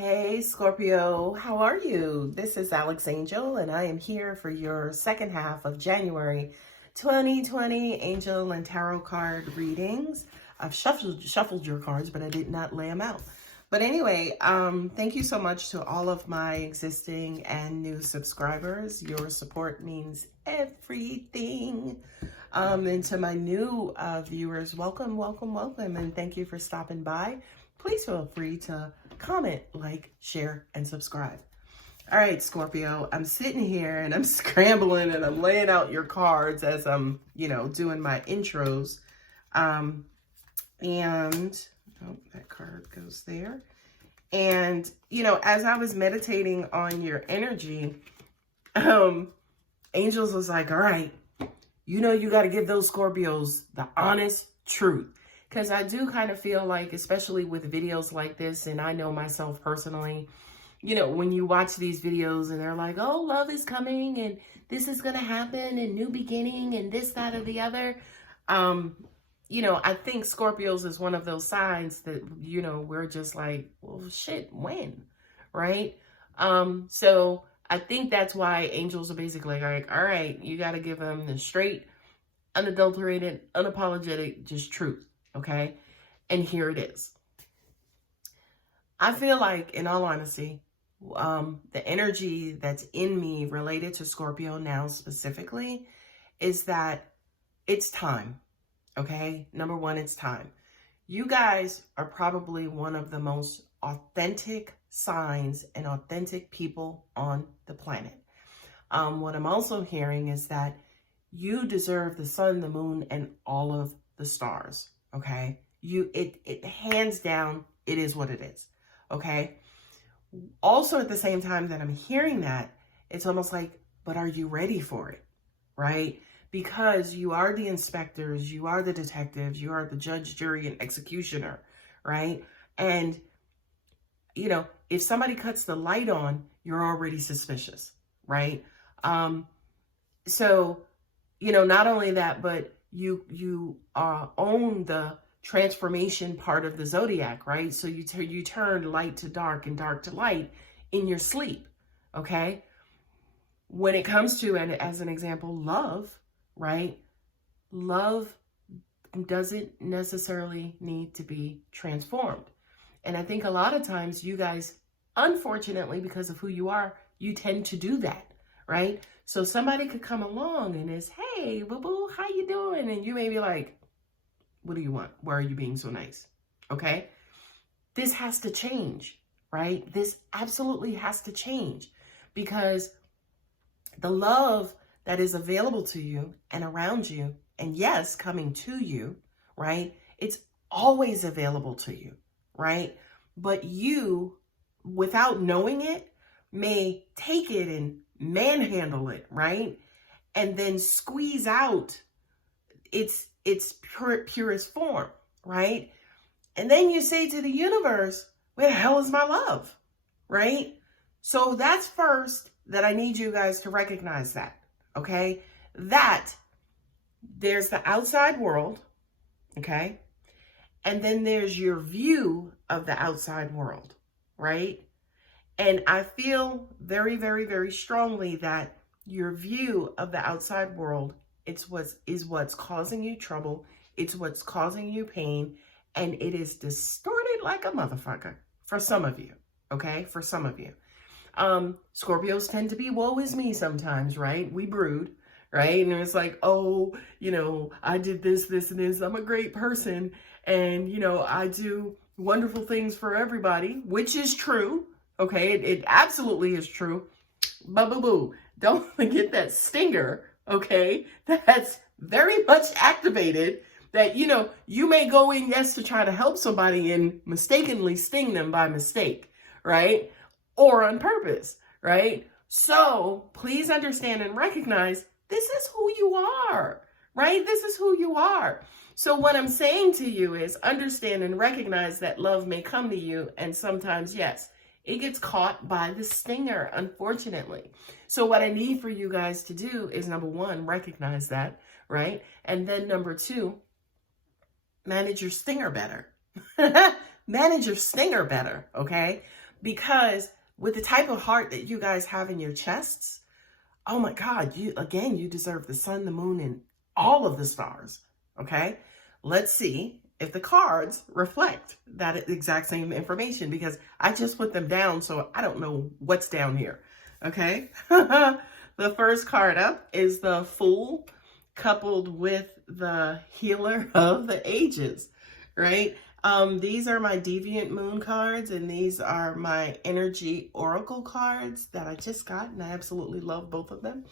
Hey Scorpio, how are you? This is Archangel and I am here for your second half of January 2020 angel and tarot card readings. I've shuffled your cards, but I did not lay them out. But anyway, thank you so much to all of my existing and new subscribers. Your support means everything. And to my new viewers, welcome, welcome, welcome, and thank you for stopping by. Please feel free to comment, like, share, and subscribe. All right, Scorpio, I'm sitting here and I'm scrambling and I'm laying out your cards as I'm, doing my intros. And, oh, that card goes there. And, as I was meditating on your energy, Angels was like, all right, you got to give those Scorpios the honest truth. Because I do kind of feel like, especially with videos like this, and I know myself personally, when you watch these videos and they're like, oh, love is coming and this is going to happen and new beginning and this, that, or the other. I think Scorpios is one of those signs that, we're just like, well, shit, when? Right? So I think that's why angels are basically like, all right, you got to give them the straight, unadulterated, unapologetic, just truth. Okay. And here it is. I feel like, in all honesty, the energy that's in me related to Scorpio now specifically is that it's time. Okay. Number one, it's time. You guys are probably one of the most authentic signs and authentic people on the planet. What I'm also hearing is that you deserve the sun, the moon, and all of the stars. Okay. It hands down, it is what it is. Okay. Also, at the same time that I'm hearing that, it's almost like, but are you ready for it? Right? Because you are the inspectors, you are the detectives, you are the judge, jury, and executioner. Right? And, if somebody cuts the light on, you're already suspicious. Right? So, not only that, but you own the transformation part of the zodiac, right? So you turn light to dark and dark to light in your sleep, okay? When it comes to, and as an example, love, right? Love doesn't necessarily need to be transformed. And I think a lot of times you guys, unfortunately, because of who you are, you tend to do that, right? So somebody could come along and is, hey, boo-boo, how you doing? And you may be like, what do you want? Why are you being so nice? Okay? This has to change, right? This absolutely has to change because the love that is available to you and around you, and yes, coming to you, right? It's always available to you, right? But you, without knowing it, may take it and manhandle it, right? And then squeeze out its purest form, right? And then you say to the universe, where the hell is my love, right? So that's first that I need you guys to recognize that, okay? That there's the outside world, okay? And then there's your view of the outside world, right? And I feel very, very, very strongly that your view of the outside world is what's causing you trouble. It's what's causing you pain. And it is distorted like a motherfucker for some of you. Okay? For some of you. Scorpios tend to be woe is me sometimes, right? We brood, right? And it's like, oh, I did this, this, and this. I'm a great person. And, I do wonderful things for everybody, which is true. Okay? It absolutely is true. But boo-boo, don't forget that stinger. Okay, that's very much activated that, you may go in, yes, to try to help somebody and mistakenly sting them by mistake, right? Or on purpose, right? So please understand and recognize this is who you are, right? This is who you are. So what I'm saying to you is understand and recognize that love may come to you. And sometimes, yes, it gets caught by the stinger, unfortunately. So what I need for you guys to do is, number one, recognize that, right? And then number two, manage your stinger better. Manage your stinger better, okay? because with the type of heart that you guys have in your chests, oh my God, you deserve the sun, the moon, and all of the stars. Okay, let's see if the cards reflect that exact same information, because I just put them down, so I don't know what's down here. Okay, the first card up is the Fool, coupled with the Healer of the Ages, right? These are my Deviant Moon cards, and these are my Energy Oracle cards that I just got, and I absolutely love both of them.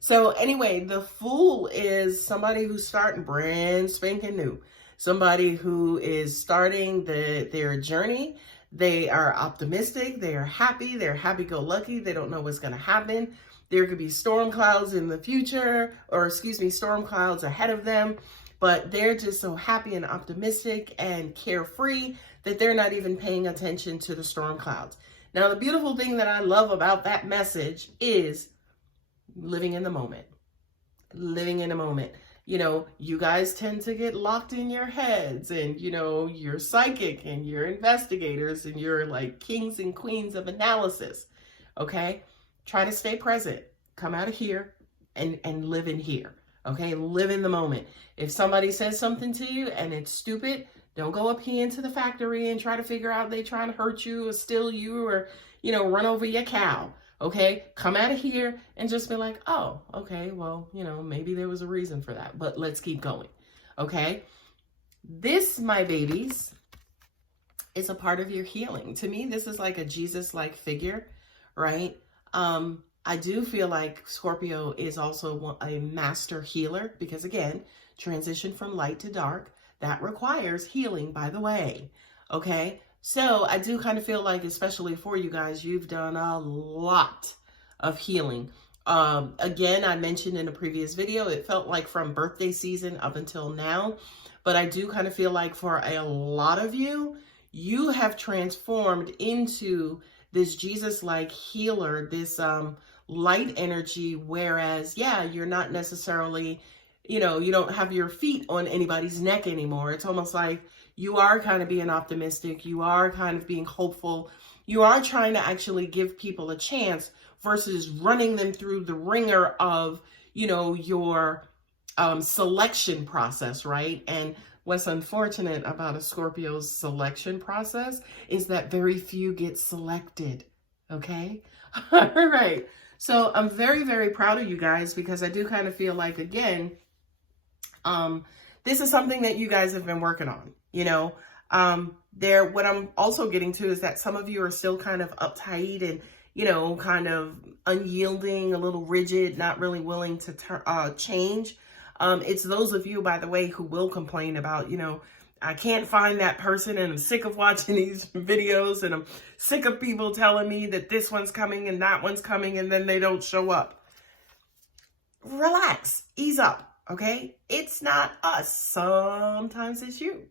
So anyway, the Fool is somebody who's starting brand spanking new. Somebody who is starting their journey. They are optimistic, they are happy, they're happy-go-lucky, they don't know what's going to happen. There could be storm clouds in the future, or excuse me, storm clouds ahead of them, but they're just so happy and optimistic and carefree that they're not even paying attention to the storm clouds. Now, the beautiful thing that I love about that message is living in the moment. Living in the moment. You know, you guys tend to get locked in your heads, and, you know, you're psychic and you're investigators and you're like kings and queens of analysis. Okay? Try to stay present. Come out of here and live in here. Okay? Live in the moment. If somebody says something to you and it's stupid, don't go up here into the factory and try to figure out they trying to hurt you or steal you or, you know, run over your cow. Okay, come out of here and just be like, oh, okay, well, you know, maybe there was a reason for that, but let's keep going. Okay, this, my babies, is a part of your healing. To me, this is like a Jesus-like figure, right? I do feel like Scorpio is also a master healer because, again, transition from light to dark, that requires healing, by the way. Okay, so I do kind of feel like, especially for you guys, you've done a lot of healing. Again, I mentioned in a previous video, it felt like from birthday season up until now, but I do kind of feel like for a lot of you, you have transformed into this Jesus-like healer, this light energy, whereas, yeah, you're not necessarily, you know, you don't have your feet on anybody's neck anymore. It's almost like you are kind of being optimistic. You are kind of being hopeful. You are trying to actually give people a chance versus running them through the ringer of, you know, your selection process, right? And what's unfortunate about a Scorpio's selection process is that very few get selected, okay? All right. So I'm very, very proud of you guys because I do kind of feel like, again, this is something that you guys have been working on, you know. What I'm also getting to is that some of you are still kind of uptight and, you know, kind of unyielding, a little rigid, not really willing to change. It's those of you, by the way, who will complain about, you know, I can't find that person and I'm sick of watching these videos and I'm sick of people telling me that this one's coming and that one's coming and then they don't show up. Relax, ease up. Okay, it's not us. Sometimes it's you.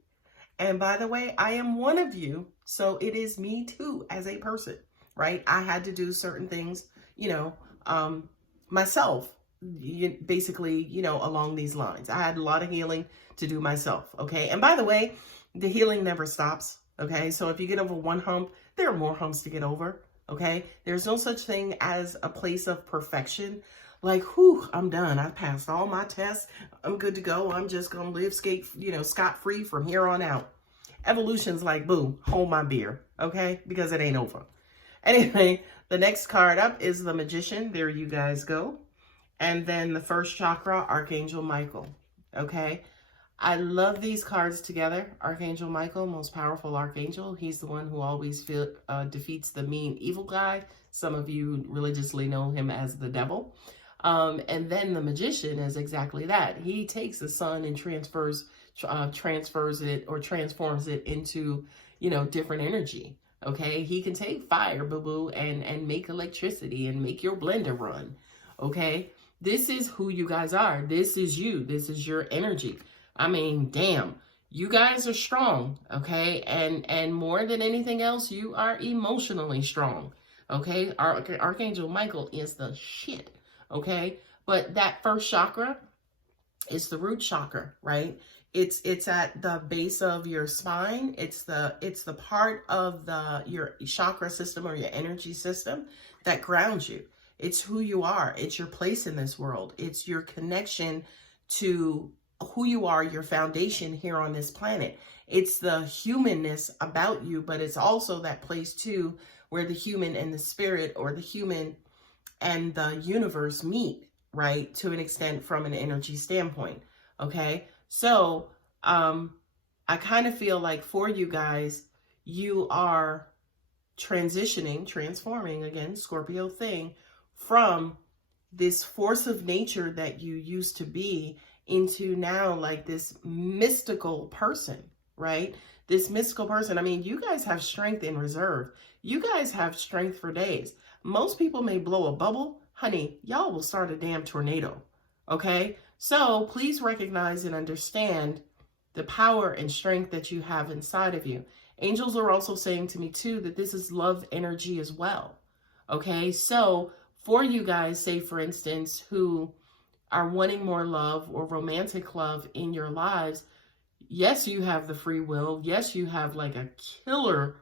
And by the way, I am one of you. So it is me too as a person, right? I had to do certain things, you know, myself, basically, you know, along these lines. I had a lot of healing to do myself. Okay. And by the way, the healing never stops. Okay. So if you get over one hump, there are more humps to get over. Okay. There's no such thing as a place of perfection. Like, whew, I'm done. I've passed all my tests. I'm good to go. I'm just going to live scot-free from here on out. Evolution's like, boo, hold my beer, okay? Because it ain't over. Anyway, the next card up is the Magician. There you guys go. And then the first chakra, Archangel Michael, okay? I love these cards together. Archangel Michael, most powerful archangel. He's the one who always defeats the mean evil guy. Some of you religiously know him as the devil. And then the Magician is exactly that. He takes the sun and transforms it into, you know, different energy. Okay. He can take fire, boo-boo, and make electricity and make your blender run. Okay. This is who you guys are. This is you. This is your energy. I mean, damn, you guys are strong. Okay. And more than anything else, you are emotionally strong. Okay. Archangel Michael is the shit. Okay, but that first chakra is the root chakra, right? It's at the base of your spine. It's the part of your chakra system or your energy system that grounds you. It's who you are. It's your place in this world. It's your connection to who you are, your foundation here on this planet. It's the humanness about you, but it's also that place too where the human and the spirit, or the human and the universe meet, right? To an extent, from an energy standpoint. Okay. So, I kind of feel like for you guys, you are transforming, again, Scorpio thing, from this force of nature that you used to be into now like this mystical person, right? This mystical person. I mean, you guys have strength in reserve. You guys have strength for days. Most people may blow a bubble. Honey, y'all will start a damn tornado. Okay? So please recognize and understand the power and strength that you have inside of you. Angels are also saying to me too that this is love energy as well. Okay? So for you guys, say for instance, who are wanting more love or romantic love in your lives, yes, you have the free will. Yes, you have like a killer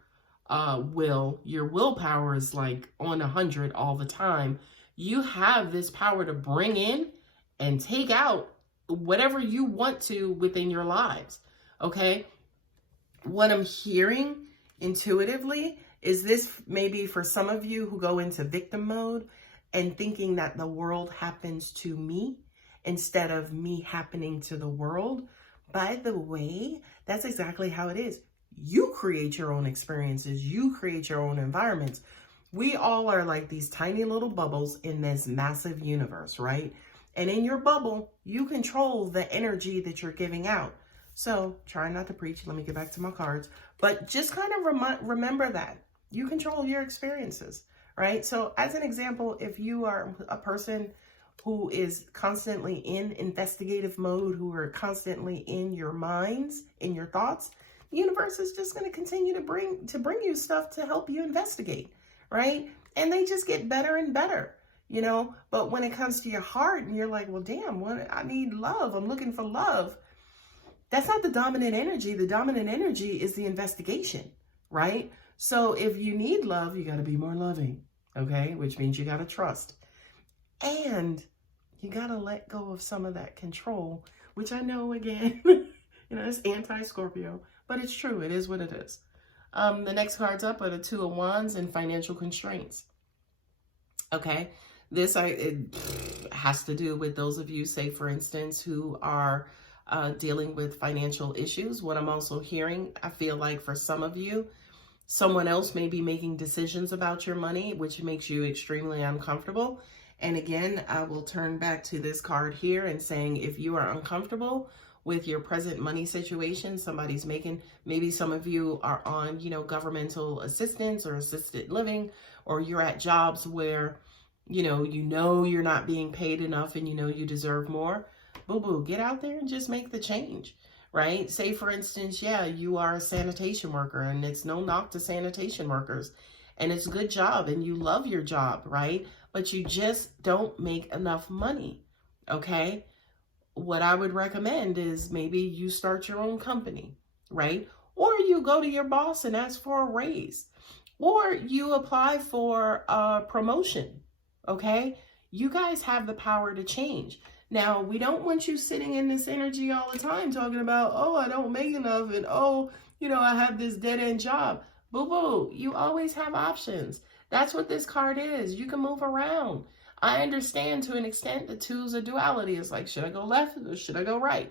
will. Your willpower is like on 100 all the time. You have this power to bring in and take out whatever you want to within your lives. Okay. What I'm hearing intuitively is this maybe for some of you who go into victim mode and thinking that the world happens to me instead of me happening to the world. By the way, that's exactly how it is. You create your own experiences. You create your own environments. We all are like these tiny little bubbles in this massive universe, right? And in your bubble, you control the energy that you're giving out. So try not to preach. Let me get back to my cards. But just kind of remember that you control your experiences, right? So as an example, if you are a person who is constantly in investigative mode, who are constantly in your minds, in your thoughts, the universe is just going to continue to bring you stuff to help you investigate, right? And they just get better and better, you know? But when it comes to your heart and you're like, well, damn, I need love. I'm looking for love. That's not the dominant energy. The dominant energy is the investigation, right? So if you need love, you got to be more loving, okay? Which means you got to trust. And you got to let go of some of that control, which I know, again, it's anti-Scorpio, but it's true. It is what it is. The next cards up are the Two of Wands and financial constraints. Okay. It has to do with those of you, say, for instance, who are dealing with financial issues. What I'm also hearing, I feel like for some of you, someone else may be making decisions about your money, which makes you extremely uncomfortable. And again, I will turn back to this card here and saying, if you are uncomfortable with your present money situation, somebody's making, maybe some of you are on, governmental assistance or assisted living, or you're at jobs where, you know you're not being paid enough and you deserve more. Boo-boo, get out there and just make the change, right? Say, for instance, yeah, you are a sanitation worker, and it's no knock to sanitation workers, and it's a good job and you love your job, right? But you just don't make enough money, okay? What I would recommend is maybe you start your own company, right? Or you go to your boss and ask for a raise, or you apply for a promotion, okay? You guys have the power to change. Now, we don't want you sitting in this energy all the time talking about, oh, I don't make enough, and oh, I have this dead-end job. Boo-boo, you always have options. That's what this card is. You can move around. I understand to an extent the twos of duality. It's like, should I go left or should I go right?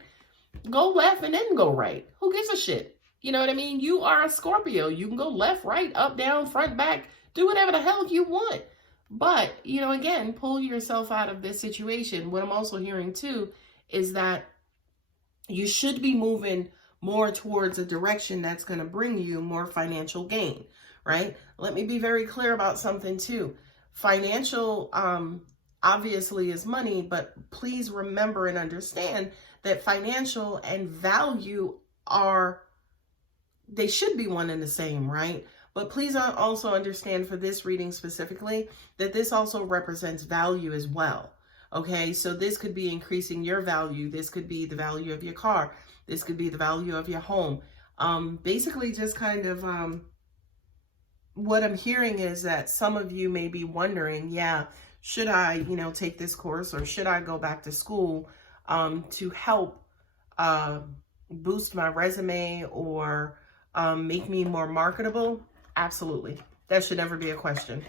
Go left and then go right. Who gives a shit? You know what I mean? You are a Scorpio. You can go left, right, up, down, front, back. Do whatever the hell you want. But, again, pull yourself out of this situation. What I'm also hearing too is that you should be moving more towards a direction that's going to bring you more financial gain, right? Let me be very clear about something too. Financial, obviously is money, but please remember and understand that financial and value they should be one and the same, right? But please also understand for this reading specifically that this also represents value as well. Okay, so this could be increasing your value. This could be the value of your car. This could be the value of your home. Basically just kind of, what I'm hearing is that some of you may be wondering, yeah, should I, take this course, or should I go back to school to help boost my resume, or make me more marketable? Absolutely. That should never be a question.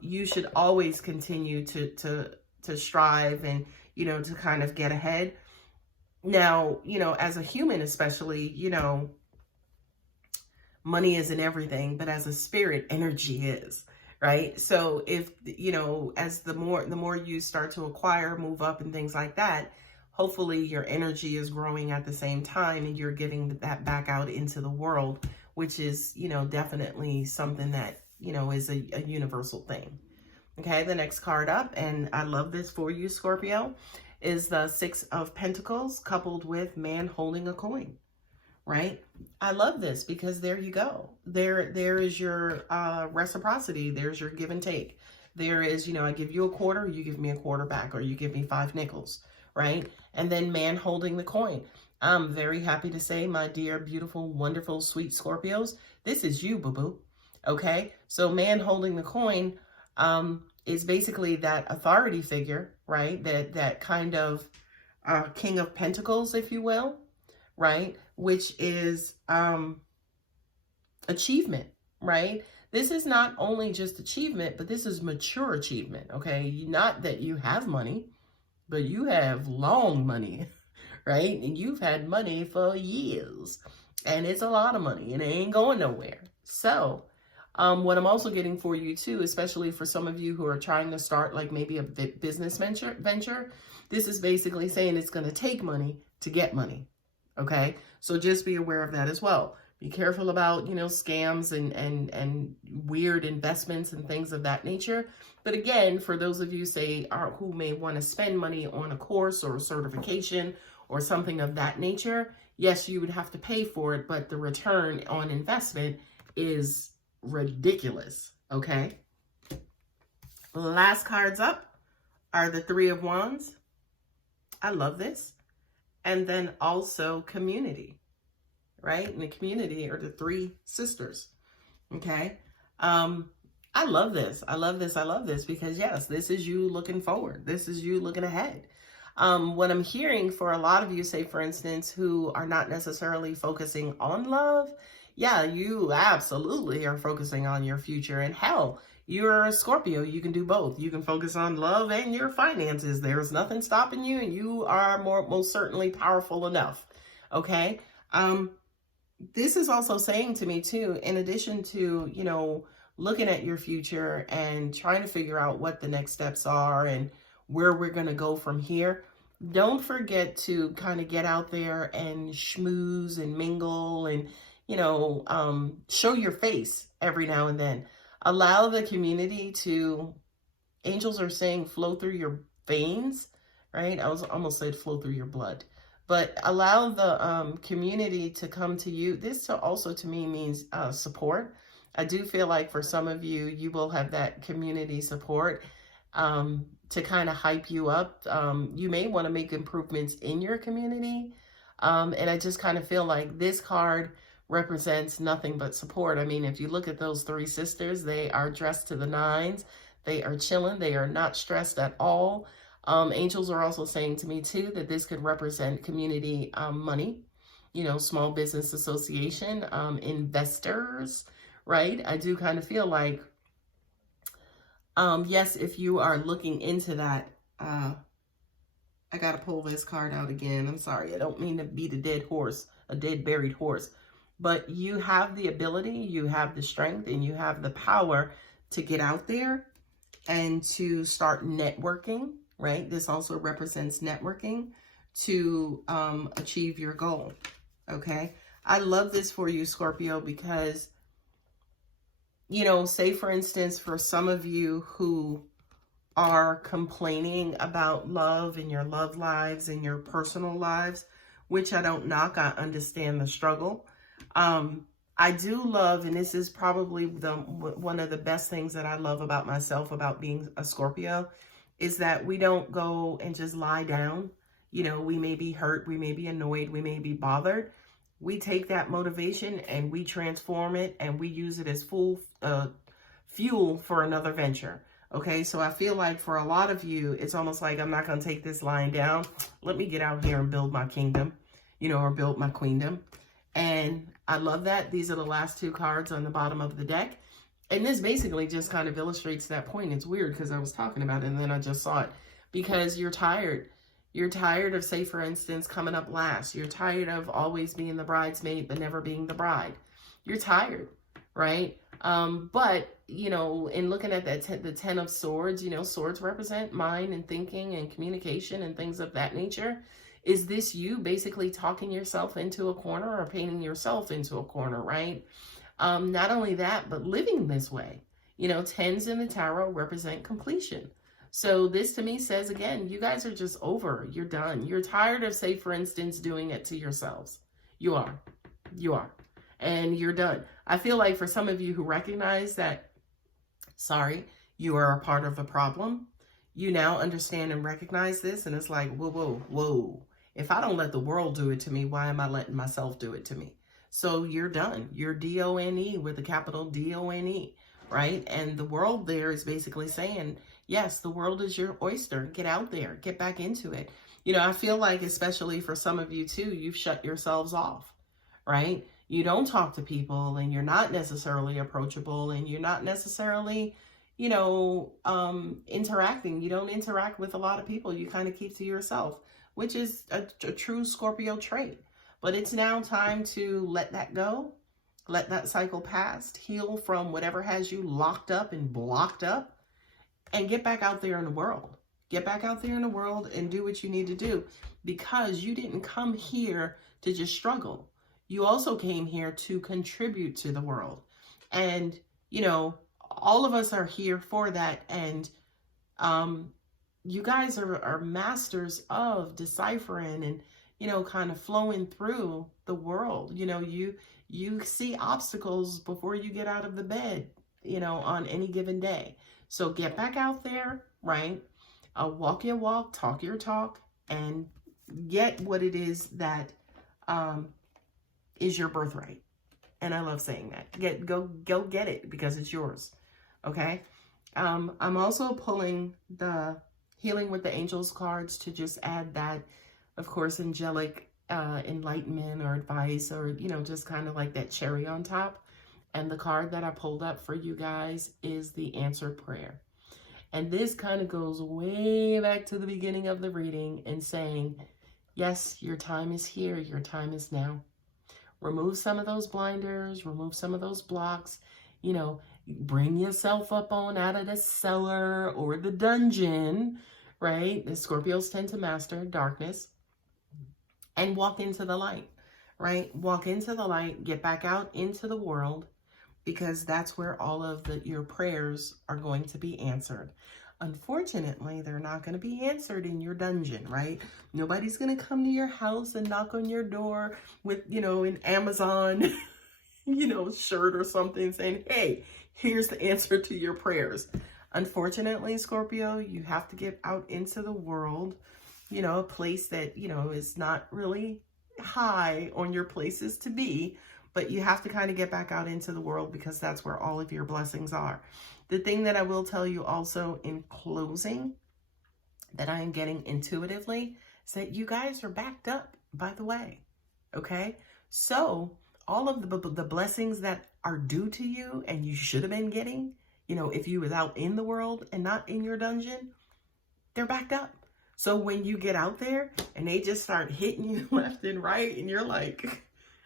You should always continue to strive and, to kind of get ahead. Now, as a human, especially, money isn't everything, but as a spirit, energy is, right? So if, as the more you start to acquire, move up and things like that, hopefully your energy is growing at the same time, and you're getting that back out into the world, which is, definitely something that, is a universal thing. Okay, the next card up, and I love this for you, Scorpio, is the Six of Pentacles coupled with man holding a coin, right? I love this because there you go. There is your reciprocity. There's your give and take. There is, I give you a quarter, you give me a quarter back, or you give me 5 nickels, right? And then man holding the coin. I'm very happy to say, my dear, beautiful, wonderful, sweet Scorpios, this is you, boo-boo. Okay, so man holding the coin is basically that authority figure, right? That kind of King of Pentacles, if you will, right? Which is achievement, right? This is not only just achievement, but this is mature achievement, okay? Not that you have money, but you have long money, right? And you've had money for years, and it's a lot of money, and it ain't going nowhere. So what I'm also getting for you too, especially for some of you who are trying to start like maybe a business venture, this is basically saying it's going to take money to get money. Okay, so just be aware of that as well. Be careful about, scams and weird investments and things of that nature. But again, for those of you who may want to spend money on a course or a certification or something of that nature, yes, you would have to pay for it, but the return on investment is ridiculous. Okay. The last cards up are the Three of Wands. I love this. And then also community, right? And the community are the 3 sisters. Okay. I love this. I love this. I love this because yes, this is you looking forward. This is you looking ahead. What I'm hearing for a lot of you, say for instance, who are not necessarily focusing on love, yeah, you absolutely are focusing on your future. And hell, you're a Scorpio. You can do both. You can focus on love and your finances. There's nothing stopping you, and you are most certainly powerful enough. Okay. This is also saying to me too, in addition to, looking at your future and trying to figure out what the next steps are and where we're going to go from here, don't forget to kind of get out there and schmooze and mingle and, show your face every now and then. Allow the community to, angels are saying, flow through your veins, right? I was almost said flow through your blood, but allow the community to come to you. This also to me means support. I do feel like for some of you, you will have that community support to kind of hype you up. You may want to make improvements in your community. And I just kind of feel like this card represents nothing but support. I mean, if you look at those 3 sisters, they are dressed to the nines. They are chilling. They are not stressed at all. Angels are also saying to me too that this could represent community money, small business association, investors, right? I do kind of feel like, yes, if you are looking into that, I got to pull this card out again. I'm sorry. I don't mean to beat a dead horse, a dead buried horse. But you have the ability, you have the strength, and you have the power to get out there and to start networking, right? This also represents networking to achieve your goal, okay? I love this for you, Scorpio, because, say for instance, for some of you who are complaining about love and your love lives and your personal lives, which I don't knock, I understand the struggle. I do love, and this is probably one of the best things that I love about myself, about being a Scorpio, is that we don't go and just lie down. you know, we may be hurt, we may be annoyed, we may be bothered. We take that motivation and we transform it and we use it as full fuel for another venture. Okay, so I feel like for a lot of you, it's almost like, I'm not going to take this lying down. Let me get out here and build my kingdom, you know, or build my queendom. And I love that. These are the last two cards on the bottom of the deck. And this basically just kind of illustrates that point. It's weird because I was talking about it and then I just saw it. Because you're tired. You're tired of, say, for instance, coming up last. You're tired of always being the bridesmaid but never being the bride. You're tired, right? But, you know, in looking at that the 10 of Swords, you know, swords represent mind and thinking and communication and things of that nature. Is this you basically talking yourself into a corner or painting yourself into a corner, right? Not only that, but living this way. You know, 10s in the tarot represent completion. So this to me says, again, you guys are just over. You're done. You're tired of, say, for instance, doing it to yourselves. You are. You are. And you're done. I feel like for some of you who recognize that, sorry, you are a part of the problem, you now understand and recognize this. And it's like, whoa, whoa, whoa. If I don't let the world do it to me, why am I letting myself do it to me? So you're done. You're D-O-N-E with a capital D-O-N-E, right? And the world there is basically saying, yes, the world is your oyster. Get out there. Get back into it. You know, I feel like, especially for some of you too, you've shut yourselves off, right? You don't talk to people and you're not necessarily approachable and you're not necessarily, you know, interacting. You don't interact with a lot of people. You kind of keep to yourself, which is a true Scorpio trait. But it's now time to let that go. Let that cycle pass. Heal from whatever has you locked up and blocked up. And get back out there in the world. Get back out there in the world and do what you need to do. Because you didn't come here to just struggle. You also came here to contribute to the world. And, you know, all of us are here for that. And you guys are masters of deciphering and, you know, kind of flowing through the world. You know, you see obstacles before you get out of the bed, you know, on any given day. So get back out there, right? Walk your walk, talk your talk, and get what it is that is your birthright. And I love saying that. Go get it because it's yours. Okay. I'm also pulling the Healing with the Angels cards to just add that, of course, angelic enlightenment or advice, or, you know, just kind of like that cherry on top. And the card that I pulled up for you guys is the answered prayer. And this kind of goes way back to the beginning of the reading and saying, yes, your time is here. Your time is now. Remove some of those blinders, remove some of those blocks, you know, bring yourself up on out of the cellar or the dungeon, right? The Scorpios tend to master darkness, and walk into the light, right? Walk into the light, get back out into the world, because that's where all of your prayers are going to be answered. Unfortunately, they're not going to be answered in your dungeon, right? Nobody's going to come to your house and knock on your door with, you know, an Amazon, you know, shirt or something saying, hey, here's the answer to your prayers. Unfortunately, Scorpio, you have to get out into the world, you know, a place that, you know, is not really high on your places to be, but you have to kind of get back out into the world because that's where all of your blessings are. The thing that I will tell you also in closing that I am getting intuitively is that you guys are backed up, by the way. Okay? So all of the blessings that are due to you and you should have been getting, you know, if you was out in the world and not in your dungeon, they're backed up. So when you get out there and they just start hitting you left and right and you're like,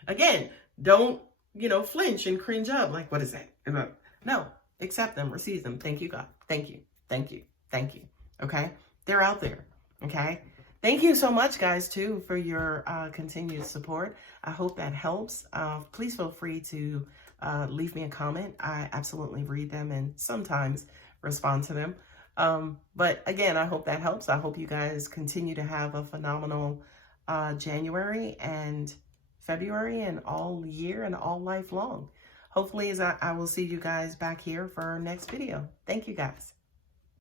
again, don't, you know, flinch and cringe up. Like, what is that? No, accept them, receive them. Thank you, God. Thank you. Thank you. Thank you. Okay. They're out there. Okay. Thank you so much, guys, too, for your continued support. I hope that helps. Please feel free to leave me a comment. I absolutely read them and sometimes respond to them. But again, I hope that helps. I hope you guys continue to have a phenomenal January and February and all year and all life long. Hopefully, I will see you guys back here for our next video. Thank you, guys.